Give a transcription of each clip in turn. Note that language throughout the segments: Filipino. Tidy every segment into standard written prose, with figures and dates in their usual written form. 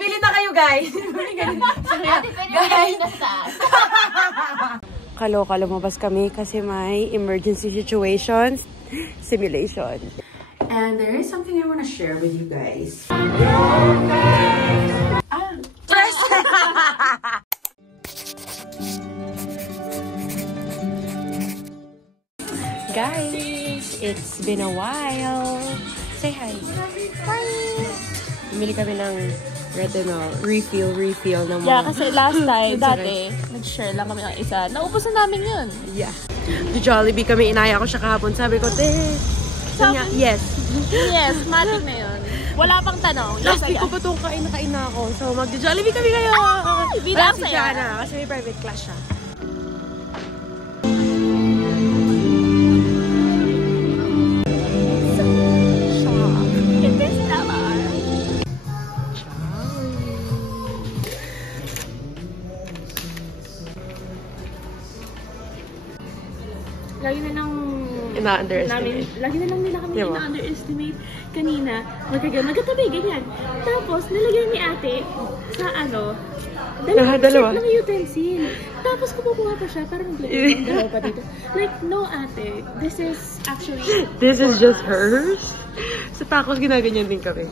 bili na kayo, guys. Guys. Kaloka, lumabas kami kasi may emergency situations simulation. And there is something I want to share with you guys. Guys, it's been a while. Say hi. Hi. Bumili kami ng retinol. Refill ng mga... Yeah, kasi last time, dati, nag-share lang kami ng isa. Naubos na namin yun. Yeah. To Jollibee kami, inaya ko siya kahapon. Sabi ko, yes. Yes, matik na yun. Wala pang tanong. Last week ko pa itong kain na ako. So, mag-Jollibee kami ngayon. Bilang si Jana, kasi may private class siya. Lagi na lang na-underestimate. Lagi na lang nila kami na-underestimate kanina. Magkatabi, ganyan. Tapos, nilagyan ni ate sa dalawa ng utensil. Tapos, kumukuha pa siya. Parang dalawa pa dito. Like, no ate. This is actually... This is just hers? Sa tacos, ginaganyan din kami.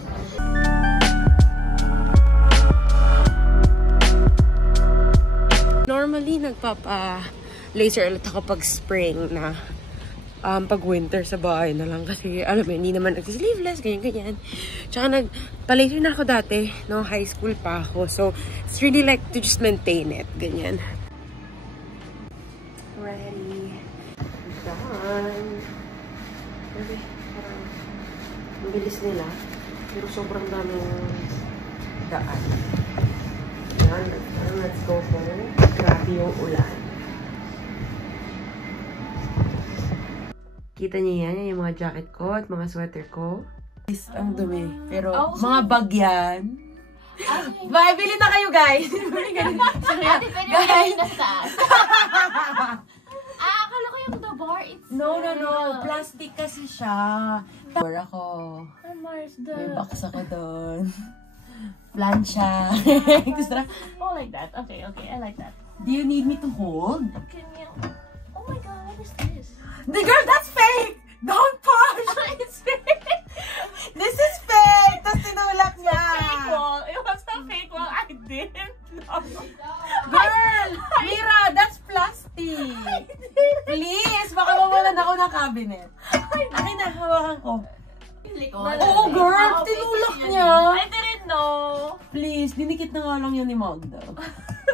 Normally, laser ulit ako pag spring na pag winter sa bahay na lang kasi alam mo, hindi naman nagsi-sleeveless, ganyan. Tsaka nagpa-laser na ako dati, no, high school pa ako. So, it's really like to just maintain it, ganyan. Ready. Done. Okay, parang ang bilis nila. Pero sobrang daming daan. Yan, let's go home. Grabe yung ulan. Kita niyo yan, yung mga jacket ko at mga sweater ko. Ang dumi. Pero mga bag yan. Bye, bili na kayo, guys. Guys. Akala ko yung the bar, it's... No. Plastic kasi siya. Bar ako. May box ako doon. Plancha. Oh, like that. Okay. I like that. Do you need me to hold? Can you... Oh my god, what is this? The girl, that's fake! Don't push! It's fake! This is fake! Tapos tinulak niya! Fake wall. It was a fake wall. I didn't know. Girl! Mira, that's plastic! Please! Baka mawalan ako ng cabinet. Akin na, hawakan ko. Oo, girl! Tinulak niya! I didn't know! Please, dinikit na nga lang yan ni Magda.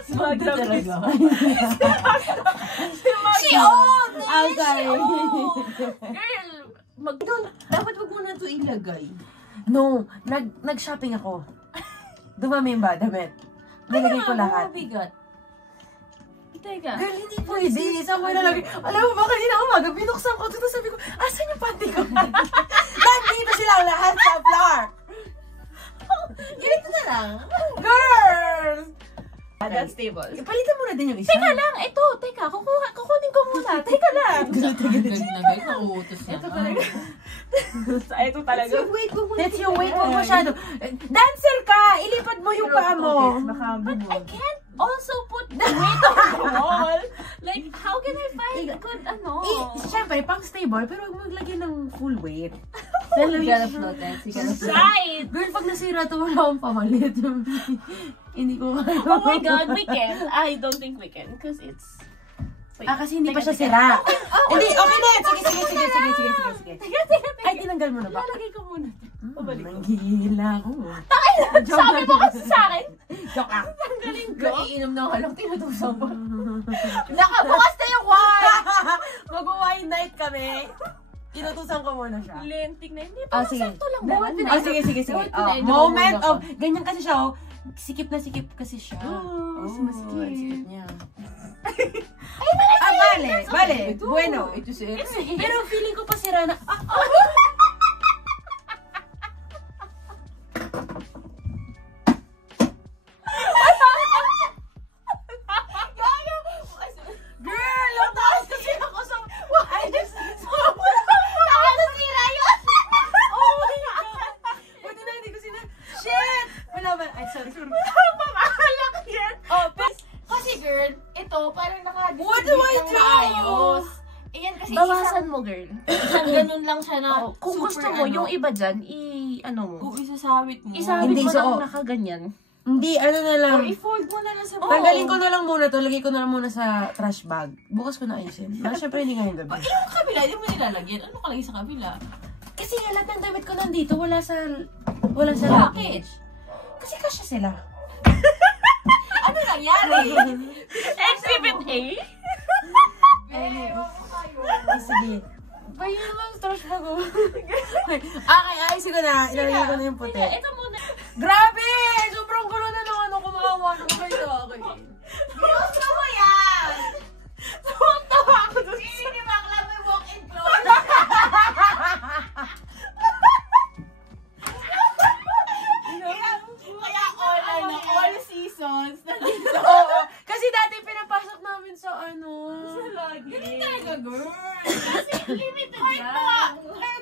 Si Magda talaga. Si Old! Okay. Girl, dapat wag mo na ito ilagay. No, nag-shopping ako. Dumami ba, damit? Nilagay ko lahat. Mabigat. Teka. Girl, hindi pwede. Saan mo nalagay? Alam mo ba, kanina umaga, binuksan ko. Tapos sabi ko, asan yung panty ko? Nandito sila lahat sa floor. Ganito na lang. Girl! That's stable. Palitan mo na din yung isa. Teka lang, ito. Teka, kukunin ko muna. Teka lang. Ito talaga. Ito talaga. Let's yung weight mo masyado. Dancer ka! Ilipad mo yung paa mo. But I can't also put the weight on the wall. Like, how can I find good, Siyempre, pang stable, pero huwag maglagay ng full weight. Right! Girl, pag nasira ito, wala akong pamalit. Hindi ko kaya. Oh my god, we can. I don't think we can. Because it's... Wait, kasi hindi pa siya sira. Hindi, okay na. Sige. Ay, tinanggal mo na ba? Lalagay ko muna. Nanghihila ako. Sabi mo kasi sa akin. Joke lang. Tanggalin ko. Iinom na ako lang. Tinutusan mo. Nakabukas na yung wine! Mag-wine night kami. Inutusan ko muna siya. Lentik na. Hindi pa sakto lang. Sige. Moment of... Ganyan kasi siya, sikip na sikip kasi siya. Sikip niya. Vale. Bueno. Pero feeling ko pa sira na... Girl, ang taas kasi ako sa... I just... Nasira yun! Oh my God! Buti na hindi ko Shit! Wala ba? Ay, sorry. Mamalak yan. Oh, kasi girl, ito parang naka-distribute What do I ng do? maayos. Ayan kasi Bawasan mo, girl. isang ganun lang siya na Kung super, gusto mo, yung iba dyan, ano mo. kung isasawit mo. Isawit Hindi, mo so, lang nakaganyan. Hindi, ano na lang. I-fold mo na lang sa Tanggalin ko na lang muna to. Lagay ko na lang muna sa trash bag. Bukas ko na ayusin. Siyempre, hindi ngayong gabi. Yung kabila, hindi mo nilalagyan. Ano kalagay sa kabila? Kasi nga, lahat ng damit ko nandito. Wala sa Bakit? luggage. Kasi kasya sila. Ano nangyari? Exhibit A? Ay, sige. Bayan naman sa trash bag ko. Okay, ayusin ko na. Ilalagay ko na yung puti. Ito muna. Grabe! Sobrang gulo na ng ano. Kumakawa na ko kayo sa akin. Gusto mo yan! Tawa ako doon. Hindi ni Bakla may walk-in closet. Kaya all seasons nandito. Oo. Kasi dati pinapasok namin sa ano. Ganun talaga, girl. Kasi limited kahit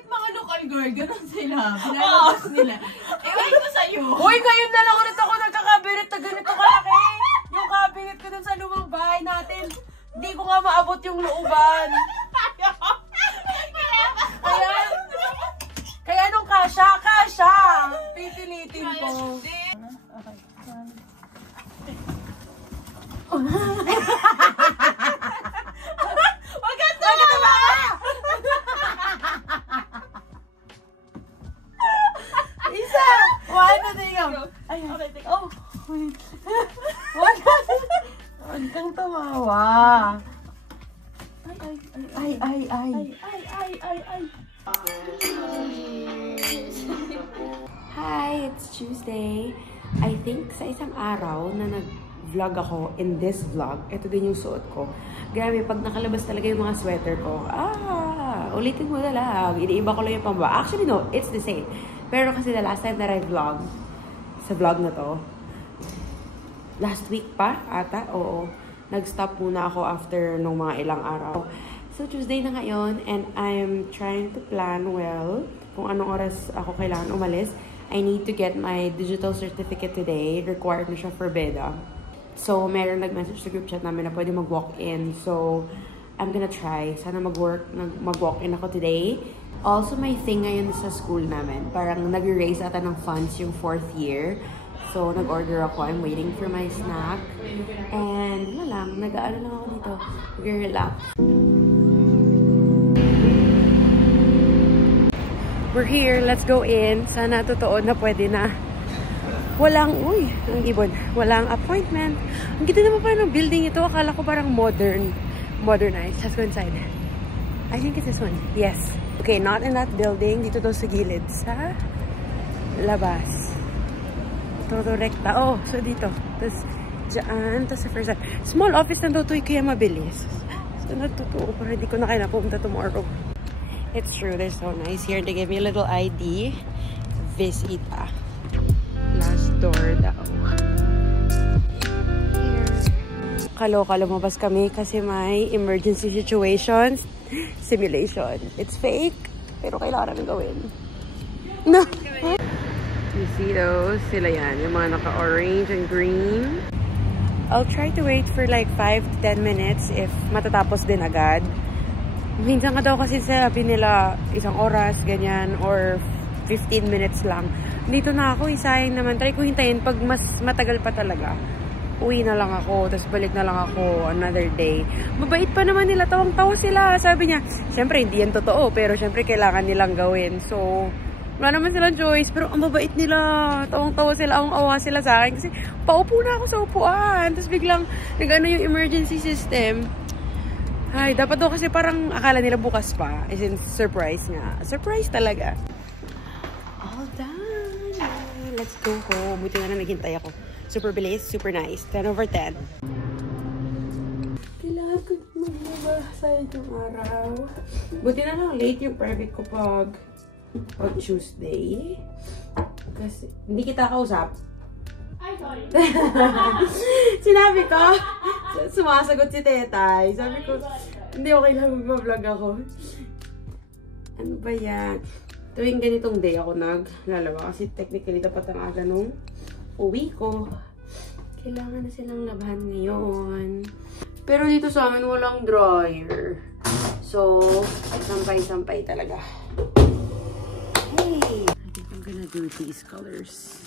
mga local girl, ganun sila. Pinalabas nila. Ewan ko sa'yo. Uy, ngayon na lang ulit ako nagkakabinet na ganito kalaki. Yung cabinet ko dun sa lumang bahay natin. Hindi ko nga maabot yung looban. Kaya nung kasha. Pipilitin ko. Wag ka tumawa! Isa! One, two, three, go. Ay, oh. Wag kang tumawa. Ay. Hi, it's Tuesday. I think sa isang araw na nag-vlog ako in this vlog, ito din yung suot ko. Grabe, pag nakalabas talaga yung mga sweater ko, ulitin mo na lang. Iniiba ko lang yung pamba. Actually, no, it's the same. Pero kasi the last time that I vlogged, sa vlog na to, last week pa, ata, oo. Nag-stop muna ako after nung mga ilang araw. So, Tuesday na ngayon, and I'm trying to plan well kung anong oras ako kailangan umalis. I need to get my digital certificate today. Required na siya for BEDA. So, meron nag-message sa group chat namin na pwede mag-walk-in. So, I'm gonna try. Sana mag-walk-in ako today. Also, may thing ngayon sa school namin. Parang nag-raise ata ng funds yung 4th year. So, nag-order ako. I'm waiting for my snack. And, wala lang. Nag-aano lang ako dito. Nag-relax. We're here. Let's go in. Sana totoo na pwede na. Walang, ang ibon. Walang appointment. Ang ganda naman pa ng building ito. Akala ko parang modernized. Let's go inside. I think it's this one. Yes. Okay, not in that building. Dito daw sa gilid. Sa labas. Todo rekta. Oh, so dito. Tapos, dyan. Tapos sa first side. Small office na daw ito. Kaya mabilis. So, natutuo. Para hindi ko na kailangan pumunta tomorrow. It's true. They're so nice here. They gave me a little ID. Visita. Last door daw. Here. Kaloka, lumabas kami kasi may emergency situations simulation. It's fake, pero kailangan namin gawin. No! You see those? Sila yan. Yung mga naka-orange and green. I'll try to wait for like 5 to 10 minutes if matatapos din agad. Minsan ka daw kasi sabi nila isang oras, ganyan, or 15 minutes lang. Dito na ako, isayang naman. Try ko hintayin pag mas matagal pa talaga. Uwi na lang ako, tapos balik na lang ako another day. Mabait pa naman nila, tawang-tawa sila. Sabi niya, syempre hindi yan totoo, pero syempre kailangan nilang gawin. So, wala naman silang choice, pero ang mabait nila. Tawang-tawa sila, awang-awa sila sa akin. Kasi paupo na ako sa upuan. Tapos biglang nag-ano yung emergency system. Ay, dapat daw kasi parang akala nila bukas pa. As in, surprise nga. Surprise talaga. All done. Let's go home. Buti nga na naghintay ako. Super bilis, super nice. 10 over 10. Kailangan ko magbabasa itong araw. Buti na lang late yung private ko pag Tuesday. Kasi, hindi kita kausap. Ay, sorry. Sinabi ko, sumasagot si Tetay. Sabi ko, hindi okay lang mag-vlog ako. Ano ba yan? Tuwing ganitong day ako naglalawa kasi technically dapat ang aga nung uwi ko. Kailangan na silang labahan ngayon. Pero dito sa amin walang dryer. So, sampay-sampay talaga. Hey! I think I'm gonna do these colors.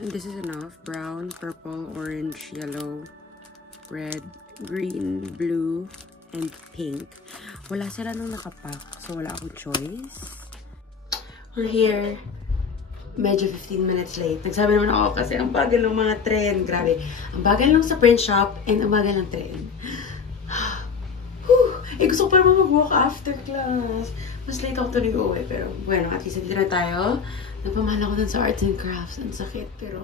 And this is enough. Brown, purple, orange, yellow, red, green, blue, and pink. Wala sila nung nakapack, so wala akong choice. We're here. Medyo 15 minutes late. Nagsabi naman ako kasi ang bagal ng mga tren. Grabe. Ang bagal lang sa print shop and ang bagal ng tren. Eh, gusto ko pa naman mag-walk after class. Mas late ako tuloy uwi. Pero, bueno, at least dito na tayo. Nagpamahal ako dun sa arts and crafts. Ang sakit. Pero,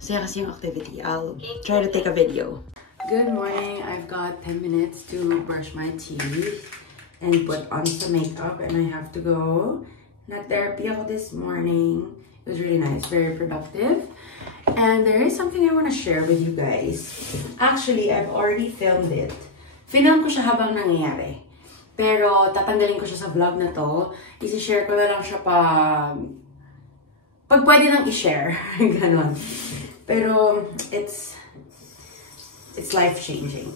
masaya kasi yung activity. I'll try to take a video. Good morning. I've got 10 minutes to brush my teeth and put on some makeup. And I have to go. Nag-therapy ako this morning. It was really nice. Very productive. And there is something I want to share with you guys. Actually, I've already filmed it. Film ko siya habang nangyayari. Pero, tatanggalin ko siya sa vlog na to. Isi-share ko na lang siya pag pwede nang i-share. Ganon. Pero, it's life-changing.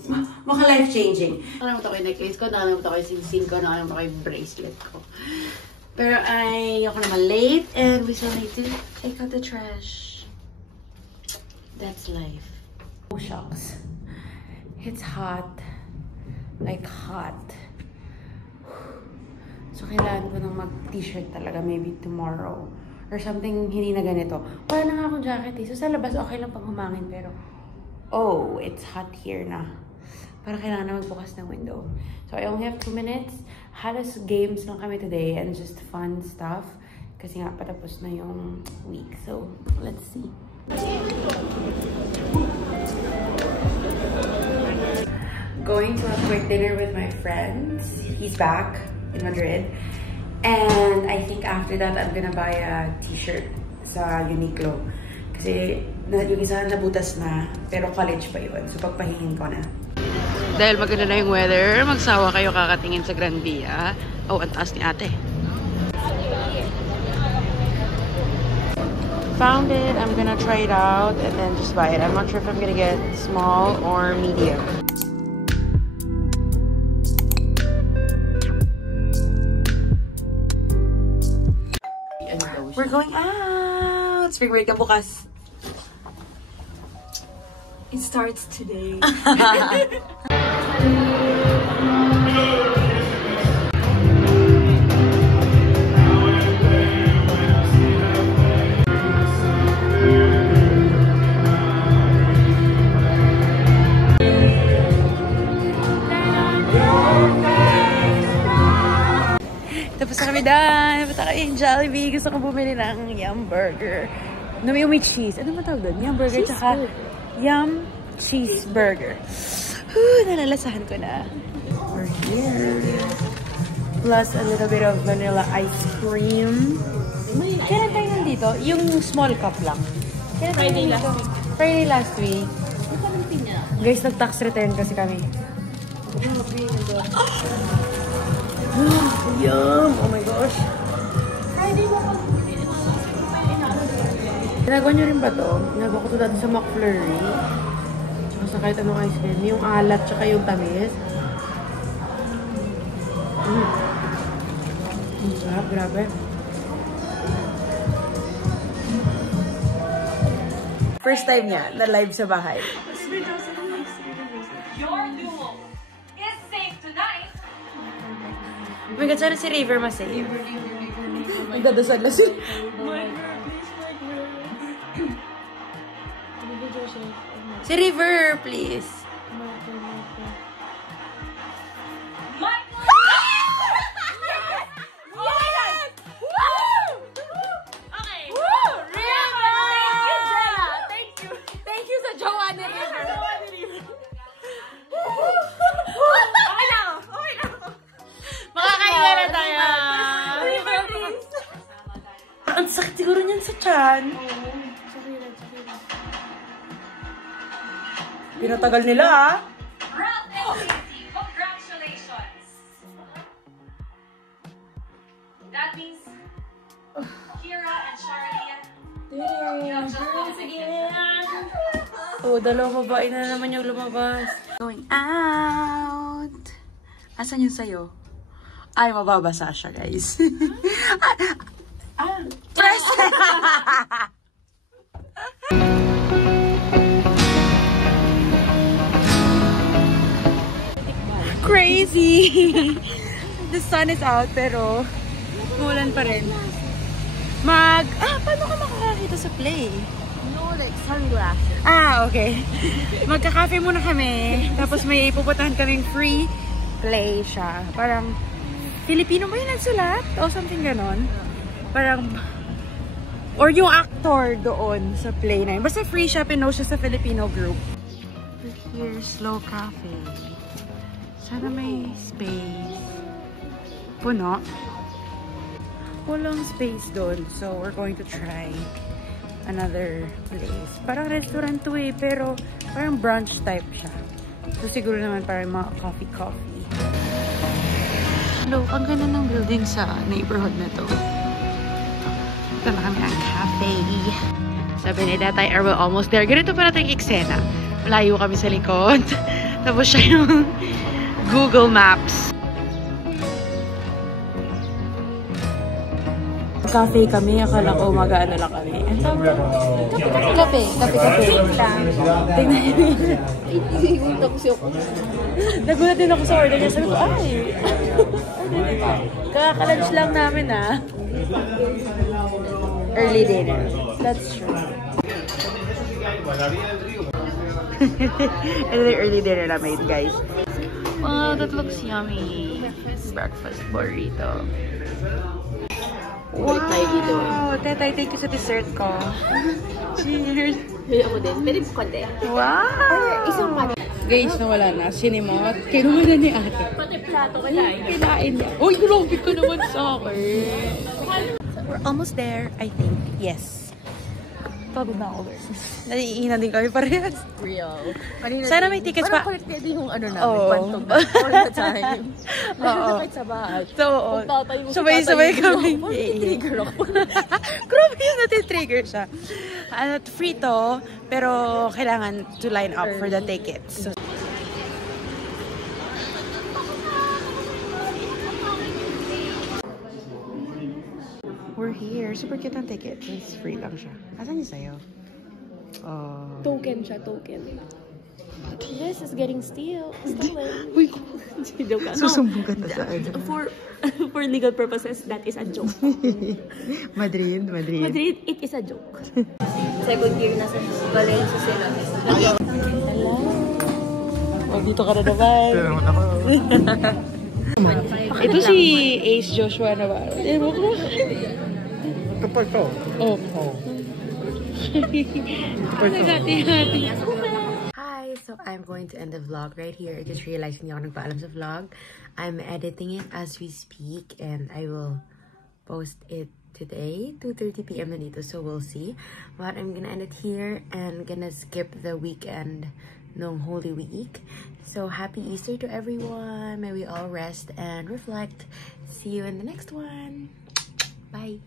Maka life-changing. Nakalimutan ko yung necklace ko, nakalimutan ko yung sing-sing ko, nakalimutan ko yung bracelet ko. Pero ayoko naman late and we still need to take out the trash. That's life. Oh, shucks. It's hot. Like hot. So, kailangan ko nang mag-t-shirt talaga maybe tomorrow. Or something hindi na ganito. Wala na nga akong jacket eh. So, sa labas okay lang pang humangin pero oh, it's hot here na. Para kailangan na magbukas ng window. So, I only have 2 minutes. Halos games lang kami today and just fun stuff. Kasi nga, patapos na yung week. So, let's see. Going to a quick dinner with my friends. He's back in Madrid. And I think after that, I'm gonna buy a t-shirt sa Uniqlo. Kasi yung isa nabutas na, pero college pa yun. So, pagpahingin ko na. Dahil maganda na yung weather, magsawa kayo kakatingin sa Gran Via. Oh, ang taas ni ate. Found it. I'm gonna try it out and then just buy it. I'm not sure if I'm gonna get small or medium. We're going out! Spring break na bukas. It starts today. Tapos na kami done. Punta kami yung Jollibee. Gusto ko bumili ng Yum Burger. Na may cheese. Ano ba tawag doon? Yum Burger tsaka Yum Cheeseburger. Nalalasahan ko na. We're here. Plus a little bit of vanilla ice cream. Kailan tayo nandito? Yung small cup lang. Friday last week. Friday last week. Guys, nag-tax return kasi kami. Yum! Oh my gosh. Friday mo pag Ginagawa nyo rin ba to? Ginagawa ko to dati sa McFlurry. Tsaka sa kahit anong ice cream. Yung alat tsaka yung tamis. Sarap, grabe. First time niya na live sa bahay. Your duo is safe tonight. Oh my God, sana si River masave. Nagdadasal na si Si River, please. Michael! Yes! Yes! Woo! Okay. Woo! River! Thank you, Jenna. Thank you. Thank you sa jowa ni River. Okay na ako. Okay na ako. Makakaila na tayo. River, please. Ang sakit siguro niyan sa tiyan. Pinatagal nila, ah. Ralph and Casey, congratulations. That means Kira and Charlie Girls again! Oh, dalawang babae na naman yung lumabas. Going out. Asan yung sayo? Ay, mababasa siya, guys. Press! Crazy! The sun is out, pero umulan pa rin. Paano ka makakakita sa play? No, like sunglasses. Okay. Magka-cafe muna kami. Tapos may pupuntahan kaming free play siya. Parang, Filipino ba yung nagsulat? O something ganon? Parang, or yung actor doon sa play na yun. Basta free siya, pinost siya sa Filipino group. Here's Slow Cafe. Sana may space. Puno. Walang space doon. So, we're going to try another place. Parang restaurant to eh, pero parang brunch type siya. So, siguro naman parang mga coffee. Hello, ang ganda ng building sa neighborhood na to. Ito na kami ang cafe. Sabi ni Tatay, are we almost there? Ganito pa natin eksena. Malayo kami sa likod. Tapos siya yung Google Maps. Cafe kami, akala ko mag-ano lang kami. Kape. Tingnan niyo. Nagulat din ako sa order niya. Sabi ko, kaka-lunch lang namin Early dinner. That's true. Ito yung early dinner namin, guys. Wow, that looks yummy. Breakfast burrito. Wow! Tetay, thank you sa dessert ko. Cheers! Ako din. Pwede mo konti. Wow! Isang mali. Guys, nawala na. Sinemot. Kinuha na ni ate. Pati plato kinain. Kinain niya. Uy, grabe ka naman sa akin. We're almost there, I think. Yes. Pababa ako. Naiinan din kami parehas. Real. Sana may tickets pa. Parang connected yung ano namin. Oo. Pantog na all the time. Oo. Kahit sa bahay. So, sabay-sabay kami. Trigger ako. Grabe yun natin-trigger siya. Free to, pero kailangan to line up for the tickets. So, we're here. Super cute ang ticket. It's free lang siya. Asan yung sayo? Token siya, token. This is getting stolen. Uy, Joke lang. susumbong ka na sa ano. For legal purposes, that is a joke. Madrid. Madrid, it is a joke. Second year na sa Valencia sila. Hello. Oh, dito ka na naman. Ito si Ace Joshua na ba? Ewan ko. Ito pa ito. Oh. Ito. Hi, so I'm going to end the vlog right here. I just realized hindi ako nagpaalam sa vlog. I'm editing it as we speak and I will post it today, 2:30 p.m. na dito, so we'll see. But I'm gonna end it here and gonna skip the weekend nung Holy Week. So happy Easter to everyone. May we all rest and reflect. See you in the next one. Bye.